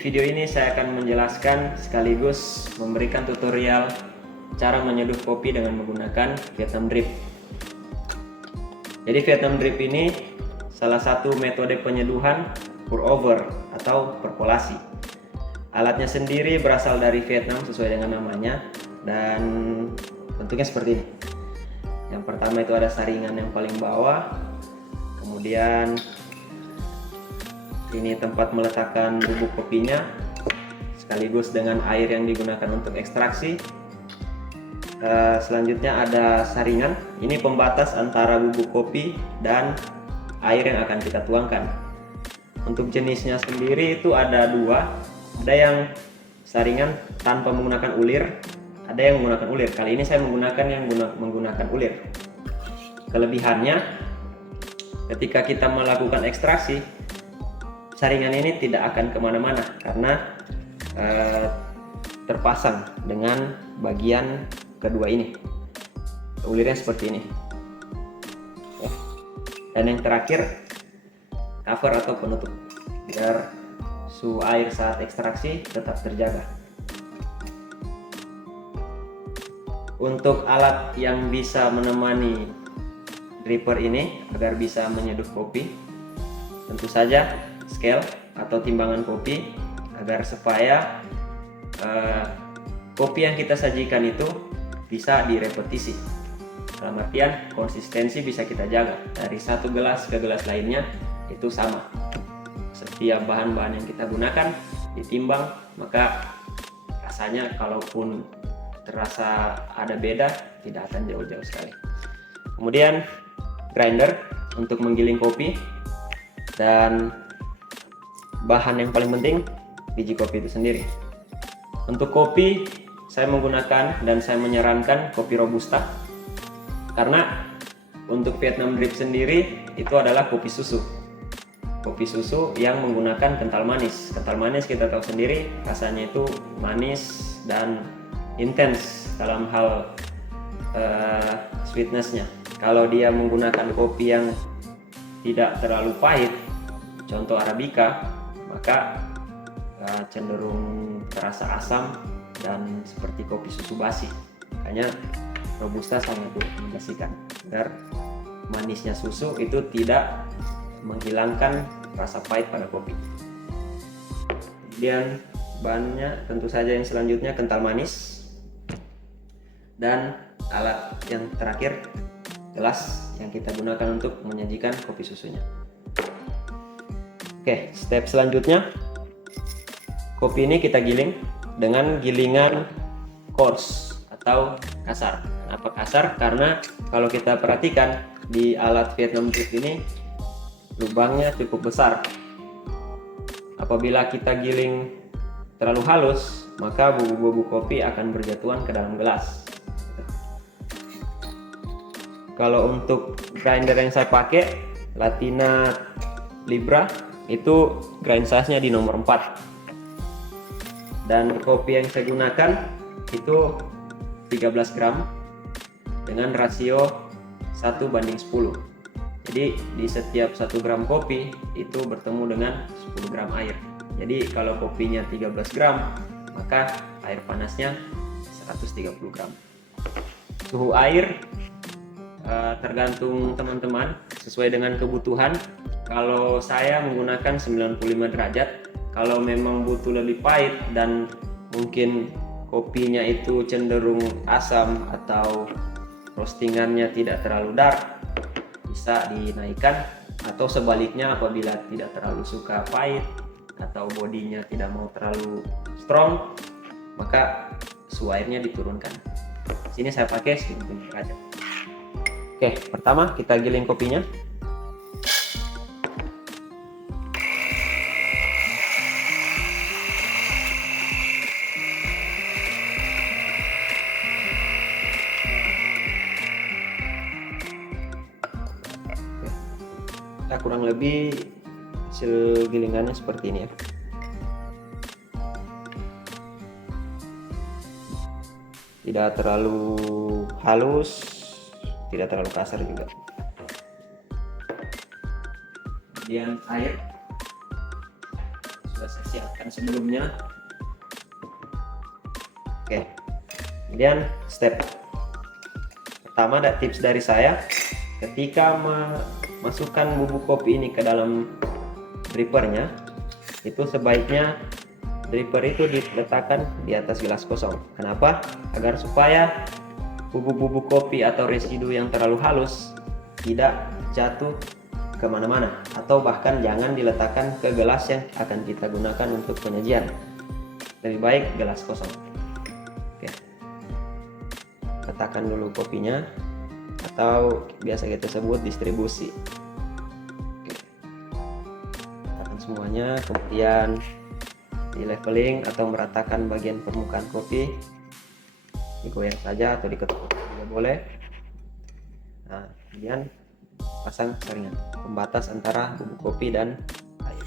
video ini saya akan menjelaskan sekaligus memberikan tutorial cara menyeduh kopi dengan menggunakan Vietnam Drip. Jadi Vietnam Drip ini salah satu metode penyeduhan pour over atau perkolasi. Alatnya sendiri berasal dari Vietnam sesuai dengan namanya dan bentuknya seperti ini. Yang pertama itu ada saringan yang paling bawah, kemudian ini tempat meletakkan bubuk kopinya sekaligus dengan air yang digunakan untuk ekstraksi. Selanjutnya ada saringan, ini pembatas antara bubuk kopi dan air yang akan kita tuangkan. Untuk jenisnya sendiri itu ada dua, ada yang saringan tanpa menggunakan ulir, ada yang menggunakan ulir. Kali ini saya menggunakan yang menggunakan ulir. Kelebihannya, ketika kita melakukan ekstraksi, saringan ini tidak akan kemana-mana karena terpasang dengan bagian kedua ini. Ulirnya seperti ini. Dan yang terakhir, cover atau penutup biar suhu air saat ekstraksi tetap terjaga. Untuk alat yang bisa menemani dripper ini agar bisa menyeduh kopi, tentu saja scale atau timbangan kopi agar supaya kopi yang kita sajikan itu bisa direpetisi. Dalam artian konsistensi bisa kita jaga dari satu gelas ke gelas lainnya itu sama. Setiap bahan-bahan yang kita gunakan ditimbang, maka rasanya kalaupun terasa ada beda tidak akan jauh-jauh sekali. Kemudian grinder untuk menggiling kopi, dan bahan yang paling penting biji kopi itu sendiri. Untuk kopi saya menggunakan dan saya menyarankan kopi robusta karena untuk Vietnam Drip sendiri itu adalah kopi susu. Kopi susu yang menggunakan kental manis. Kental manis kita tahu sendiri rasanya itu manis dan intens dalam hal sweetnessnya. Kalau dia menggunakan kopi yang tidak terlalu pahit, contoh Arabica, maka cenderung terasa asam dan seperti kopi susu basi. Makanya robusta sangat direkomendasikan agar manisnya susu itu tidak menghilangkan rasa pahit pada kopi. Kemudian bahannya tentu saja yang selanjutnya kental manis, dan alat yang terakhir gelas yang kita gunakan untuk menyajikan kopi susunya. Oke, step selanjutnya kopi ini kita giling dengan gilingan coarse atau kasar. Kenapa kasar? Karena kalau kita perhatikan di alat Vietnam Drip ini lubangnya cukup besar. Apabila kita giling terlalu halus, maka bubuk-bubuk kopi akan berjatuhan ke dalam gelas. Kalau untuk grinder yang saya pakai, Latina Libra, itu grind size-nya di nomor 4. Dan kopi yang saya gunakan itu 13 gram dengan rasio 1:10. Jadi di setiap 1 gram kopi itu bertemu dengan 10 gram air. Jadi kalau kopinya 13 gram, maka air panasnya 130 gram. Suhu air tergantung teman-teman sesuai dengan kebutuhan. Kalau saya menggunakan 95 derajat. Kalau memang butuh lebih pahit dan mungkin kopinya itu cenderung asam atau roastingannya tidak terlalu dark, bisa dinaikkan. Atau sebaliknya, apabila tidak terlalu suka pahit atau bodinya tidak mau terlalu strong, maka suhu airnya diturunkan. Sini saya pakai 95 derajat. Oke, pertama kita giling kopinya. Nah, kurang lebih hasil gilingannya seperti ini ya. Tidak terlalu halus, tidak terlalu kasar juga. Kemudian air sudah saya siapkan sebelumnya. Oke, kemudian step pertama, ada tips dari saya, ketika memasukkan bubuk kopi ini ke dalam drippernya, itu sebaiknya dripper itu diletakkan di atas gelas kosong. Kenapa? Agar supaya bubuk-bubuk kopi atau residu yang terlalu halus tidak jatuh kemana-mana, atau bahkan jangan diletakkan ke gelas yang akan kita gunakan untuk penyajian. Lebih baik gelas kosong. Oke, letakkan dulu kopinya, atau biasa kita sebut distribusi. Oke, letakkan semuanya, kemudian di leveling atau meratakan bagian permukaan kopi, digoyang saja atau diketuk juga boleh. Nah, kemudian pasang saringan pembatas antara bubuk kopi dan air.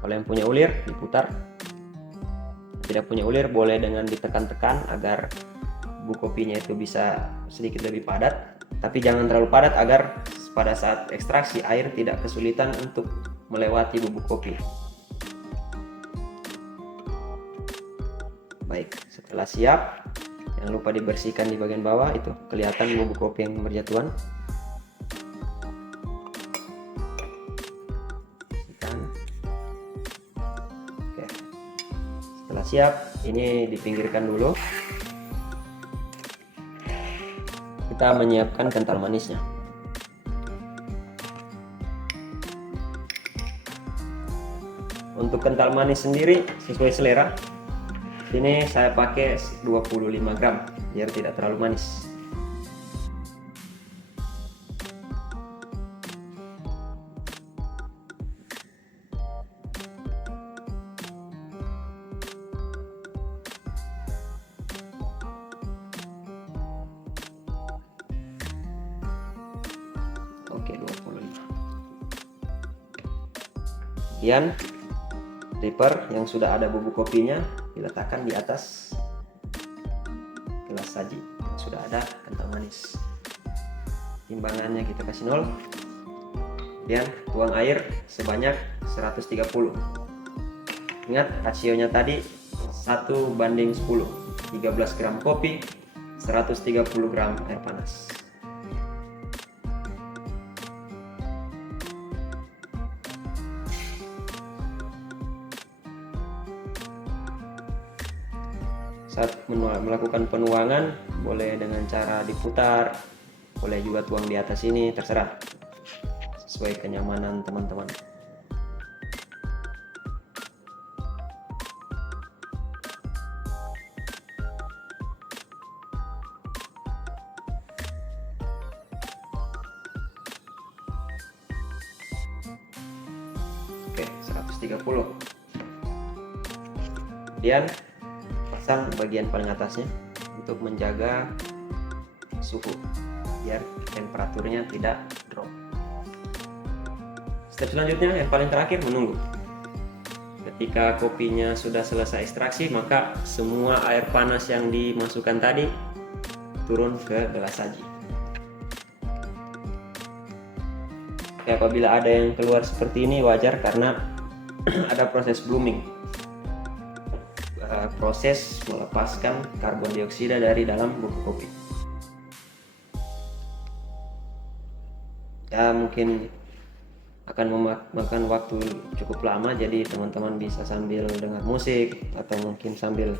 Kalau yang punya ulir diputar, tidak punya ulir boleh dengan ditekan-tekan agar bubuk kopinya itu bisa sedikit lebih padat, tapi jangan terlalu padat agar pada saat ekstraksi air tidak kesulitan untuk melewati bubuk kopi. Baik, setelah siap, jangan lupa dibersihkan di bagian bawah, itu kelihatan bubuk kopi yang berjatuhan. Oke, setelah siap, ini dipinggirkan dulu. Kita menyiapkan kental manisnya. Untuk kental manis sendiri sesuai selera. Sini saya pakai 25 gram biar tidak terlalu manis. Oke, 25. Kemudian dripper yang sudah ada bubuk kopinya diletakkan di atas gelas saji yang sudah ada kental manis. Timbangannya kita kasih 0. Kemudian tuang air sebanyak 130. Ingat rasionya tadi 1:10. 13 gram kopi, 130 gram air panas. Saat melakukan penuangan boleh dengan cara diputar, boleh juga tuang di atas ini, terserah sesuai kenyamanan teman-teman. Oke, 130. Kemudian pasang bagian paling atasnya untuk menjaga suhu biar temperaturnya tidak drop. Step selanjutnya yang paling terakhir, menunggu. Ketika kopinya sudah selesai ekstraksi, maka semua air panas yang dimasukkan tadi turun ke gelas saji. Oke, apabila ada yang keluar seperti ini wajar karena ada proses blooming. Proses melepaskan karbon dioksida dari dalam bubuk kopi. Ya, mungkin akan memakan waktu cukup lama, jadi teman-teman bisa sambil dengar musik atau mungkin sambil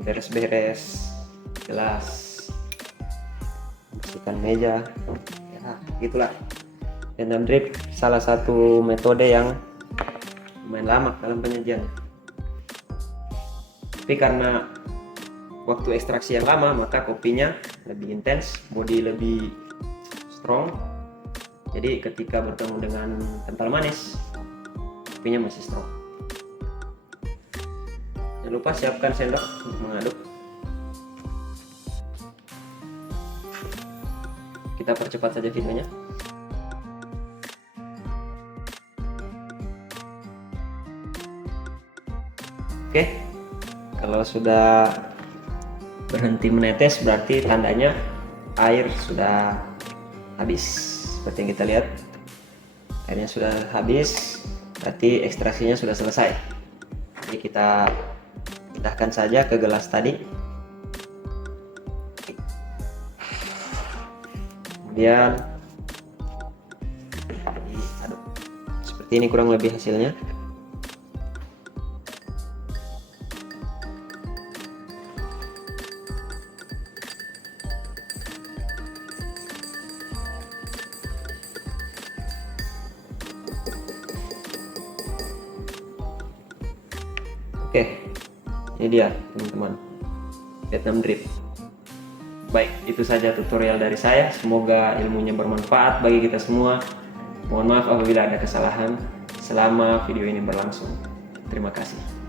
beres-beres gelas, bersihkan meja, ya gitulah. Dan drip salah satu metode yang lumayan lama dalam penyajian. Tapi karena waktu ekstraksi yang lama, maka kopinya lebih intens, body lebih strong. Jadi ketika bertemu dengan kental manis, kopinya masih strong. Jangan lupa siapkan sendok untuk mengaduk. Kita percepat saja videonya. Oke, kalau sudah berhenti menetes berarti tandanya air sudah habis. Seperti yang kita lihat, airnya sudah habis. berarti ekstraksinya sudah selesai. Jadi kita pindahkan saja ke gelas tadi. Kemudian diaduk. Seperti ini kurang lebih hasilnya. Oke, ini dia teman-teman, Vietnam Drip. Baik, itu saja tutorial dari saya. Semoga ilmunya bermanfaat bagi kita semua. Mohon maaf apabila ada kesalahan selama video ini berlangsung. Terima kasih.